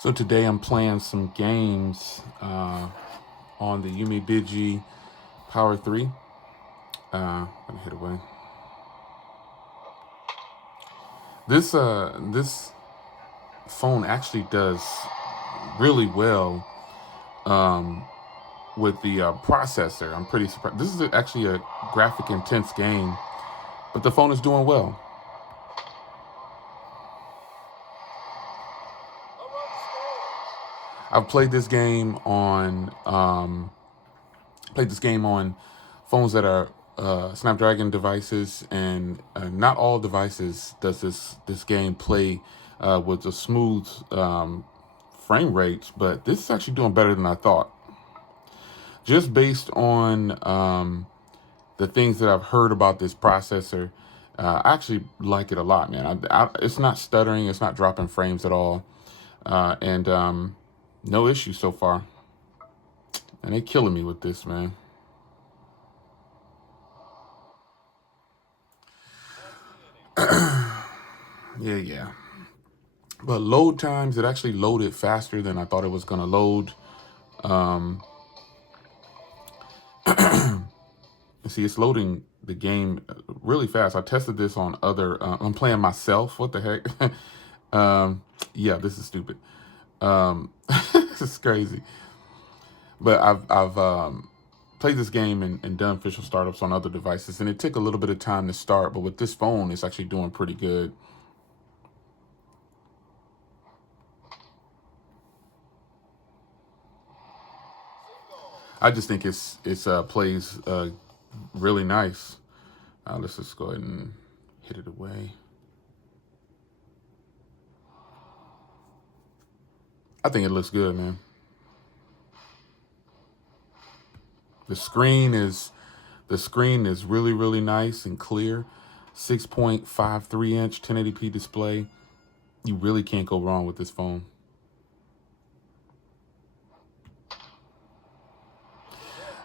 So today I'm playing some games on the Umidigi Power 3. Gonna hit away. This phone actually does really well with the processor. I'm pretty surprised. This is actually a graphic intense game, but the phone is doing well. I've played this game on phones that are Snapdragon devices, and not all devices does this game play with a smooth frame rates. But this is actually doing better than I thought, just based on the things that I've heard about this processor. I actually like it a lot, man. It's not stuttering, it's not dropping frames at all, and no issues so far. And they killing me with this, man. Yeah. But load times, it actually loaded faster than I thought it was going to load. Um, See, it's loading the game really fast. I tested this on other. I'm playing myself. What the heck? Yeah, this is stupid. This is crazy. But I've played this game and done official startups on other devices, and it took a little bit of time to start. But with this phone, it's actually doing pretty good. I just think it's plays really nice. Let's just go ahead and hit it away. I think it looks good, man. The screen is the screen is really nice and clear. 6.53 inch 1080p display. You really can't go wrong with this phone.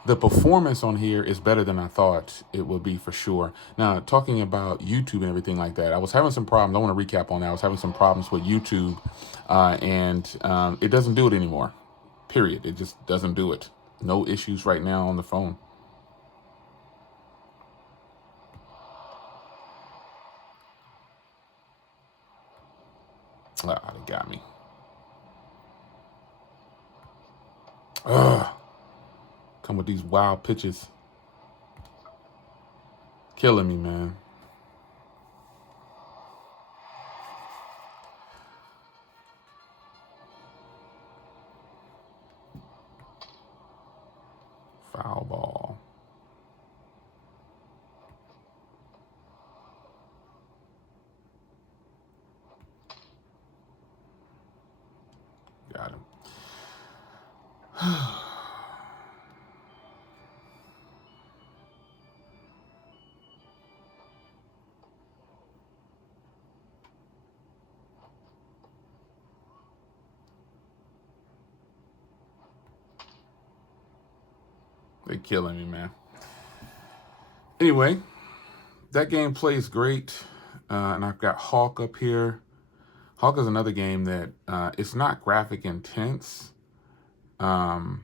The performance on here is better than I thought it would be for sure. Now, talking about YouTube and everything like that, I was having some problems. I want to recap on that. I was having some problems with YouTube, and it doesn't do it anymore. Period. It just doesn't do it. No issues right now on the phone. Ah, they got me. Ugh. Come with these wild pitches. Killing me, man. Foul ball. Got him. They killing me, man. Anyway, that game plays great. And I've got Hawk up here. Hawk is another game that it's not graphic intense, um,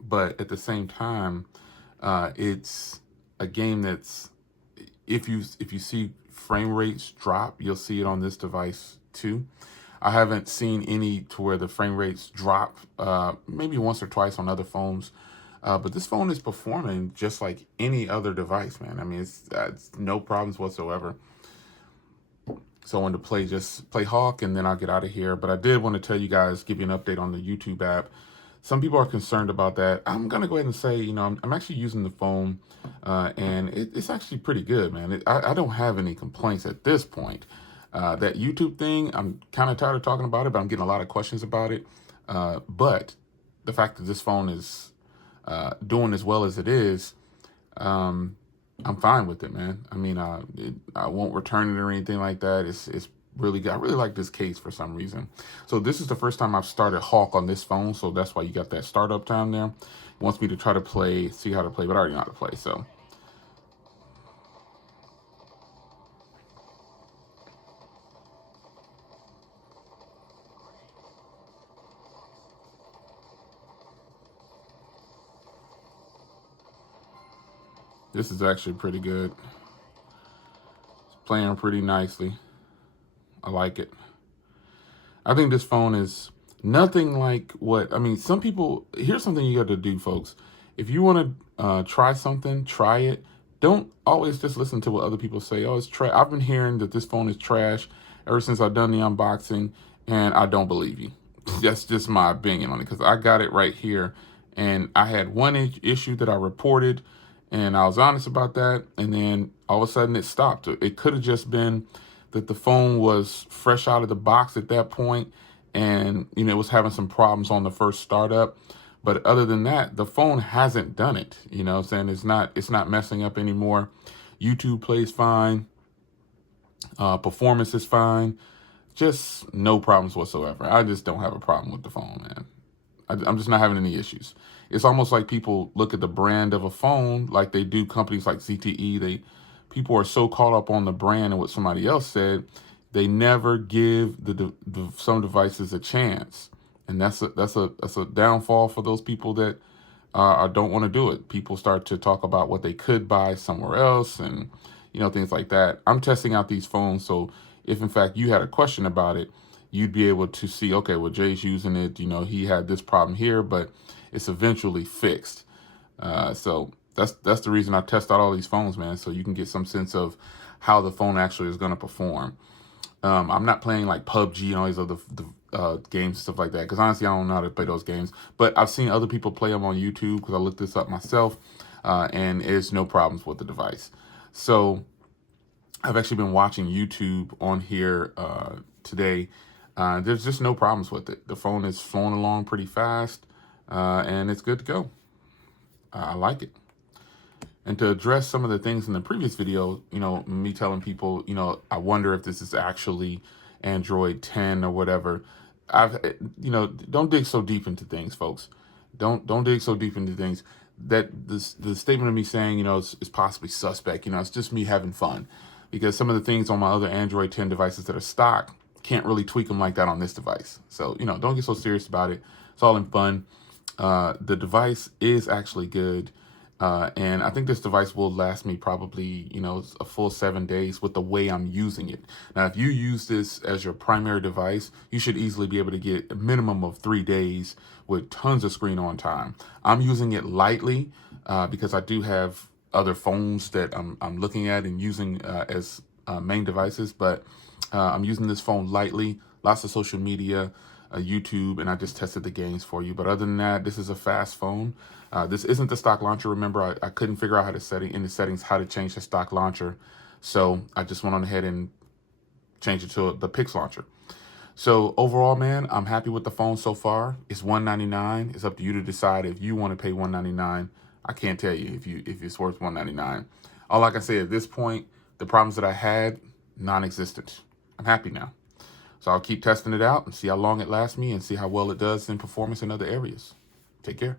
but at the same time, it's a game that's if you see frame rates drop, you'll see it on this device too. I haven't seen any to where the frame rates drop, maybe once or twice on other phones. But this phone is performing just like any other device, man. I mean, it's no problems whatsoever. So I wanted to just play Hawk, and then I'll get out of here. But I did want to tell you guys, give you an update on the YouTube app. Some people are concerned about that. I'm gonna go ahead and say, I'm actually using the phone, and it's actually pretty good, man. I don't have any complaints at this point. That YouTube thing, I'm kind of tired of talking about it, but I'm getting a lot of questions about it. But the fact that this phone is doing as well as it is, um, I'm fine with it, man. I mean, I won't return it or anything like that. It's really I really like this case for some reason. So this is the first time I've started Hawk on this phone, so that's why you got that startup time there. It wants me to try to see how to play, but I already know how to play. So This is actually pretty good. It's playing pretty nicely. I like it. I think this phone is nothing like what, I mean, some people, here's something you got to do, folks. If you want to try something, try it. Don't always just listen to what other people say. Oh, it's trash. I've been hearing that this phone is trash ever since I've done the unboxing, and I don't believe you. That's just my opinion on it, because I got it right here, and I had one issue that I reported, and I was honest about that, and then all of a sudden it stopped. It could have just been that the phone was fresh out of the box at that point, and it was having some problems on the first startup. But other than that, the phone hasn't done it. I'm saying it's not messing up anymore. YouTube plays fine. Performance is fine. Just no problems whatsoever. I just don't have a problem with the phone, man. I'm just not having any issues. It's almost like people look at the brand of a phone like they do companies like ZTE. People are so caught up on the brand and what somebody else said, they never give some devices a chance, and that's a downfall for those people that don't want to do it. People start to talk about what they could buy somewhere else, and things like that. I'm testing out these phones, so if in fact you had a question about it, you'd be able to see, okay, well, Jay's using it. He had this problem here, but it's eventually fixed. So that's the reason I test out all these phones, man, so you can get some sense of how the phone actually is going to perform. I'm not playing like PUBG and all these other games and stuff like that, because honestly, I don't know how to play those games. But I've seen other people play them on YouTube, because I looked this up myself, and it's no problems with the device. So I've actually been watching YouTube on here today. There's just no problems with it. The phone is flowing along pretty fast, and it's good to go. I like it. And to address some of the things in the previous video, me telling people, I wonder if this is actually Android 10 or whatever. Don't dig so deep into things, folks. Don't dig so deep into things. That the statement of me saying, is possibly suspect. It's just me having fun, because some of the things on my other Android 10 devices that are stock can't really tweak them like that on this device. So, don't get so serious about it. It's all in fun. The device is actually good. And I think this device will last me probably, a full 7 days with the way I'm using it. Now, if you use this as your primary device, you should easily be able to get a minimum of 3 days with tons of screen on time. I'm using it lightly because I do have other phones that I'm looking at and using as main devices, but I'm using this phone lightly, lots of social media, YouTube, and I just tested the games for you. But other than that, this is a fast phone. This isn't the stock launcher. Remember, I couldn't figure out how to in the settings how to change the stock launcher, so I just went on ahead and changed it to the Pix launcher. So overall, man, I'm happy with the phone so far. It's $199. It's up to you to decide if you want to pay $199. I can't tell you if it's worth $199. All I can say at this point, the problems that I had, non-existent. I'm happy now. So I'll keep testing it out and see how long it lasts me and see how well it does in performance in other areas. Take care.